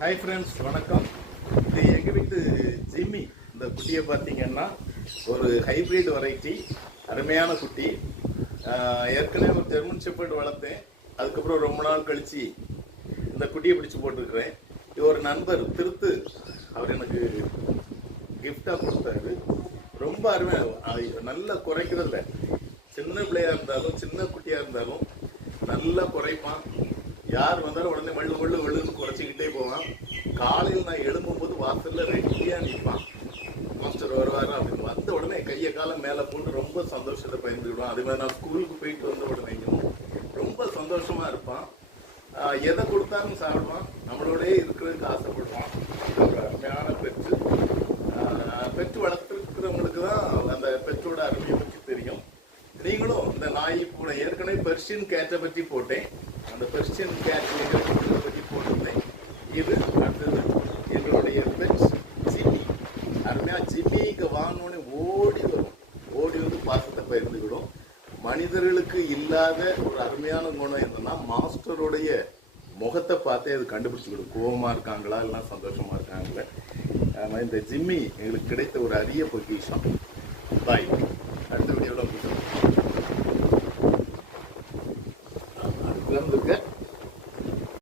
Hi friends, வணக்கம். இது எங்கள் வீட்டு ஜிம்மி. இந்த குட்டியை பார்த்தீங்கன்னா ஒரு ஹைப்ரிட் வெரைட்டி, அருமையான குட்டி. ஏற்கனவே ஒரு ஜெர்மன் ஷெப்பர்ட் வளர்த்தேன். அதுக்கப்புறம் ரொம்ப நாள் கழித்து இந்த குட்டியை பிடிச்சி போட்டிருக்கிறேன். இது ஒரு நண்பர் திருத்து அவர் எனக்கு கிஃப்டாக கொடுத்தாரு. ரொம்ப அருமையாக, நல்லா குறைக்கிறதில்ல. சின்ன பிள்ளையாக இருந்தாலும் சின்ன குட்டியாக இருந்தாலும் நல்லா குறைப்பான். யார் வந்தாலும் உடனே வெள்ளுன்னு குறைச்சிக்கிட்டே போவான். காலையில் நான் எழும்பும்போது வாசலில் ரெடியாக நிற்பான். மாஸ்டர் வருவார் அப்படின்னு வந்த உடனே கையை காலம் மேலே போட்டு ரொம்ப சந்தோஷத்தை பயந்துக்கிடுவான். அதே மாதிரி நான் ஸ்கூலுக்கு போயிட்டு வந்த உடனேயும் ரொம்ப சந்தோஷமாக இருப்பான். எதை கொடுத்தாலும் சாப்பிடுவான். நம்மளோடய இருக்கிறதுக்கு ஆசைப்படுவான். ஒரு அருமையான பெற்று வளர்த்துருக்கிறவங்களுக்கு தான் அந்த பெற்றோட அருமையை பற்றி தெரியும். நீங்களும் இந்த நாய் கூட ஏற்கனவே பெர்ஷியன் கேட்டை பற்றி போட்டேன். அந்த பெர்ஷியன் கேட் பற்றி போட்டிருந்தேன். இது அடுத்தது எங்களுடைய பெட் ஜிம்மி. அருமையாக ஜிம்மி இங்கே வாங்கினோடனே ஓடி வந்து பாசத்தை பகிர்ந்துக்கிடும். மனிதர்களுக்கு இல்லாத ஒரு அருமையான குணம் என்னன்னா, மாஸ்டருடைய முகத்தை பார்த்தே அது கண்டுபிடிச்சிக்கிடும். கோபமாக இருக்காங்களா இல்லைனா சந்தோஷமாக இருக்காங்களா. இந்த ஜிம்மி எங்களுக்கு கிடைத்த ஒரு அரிய பொக்கிஷம். பாய். அடுத்த வீடியோவில்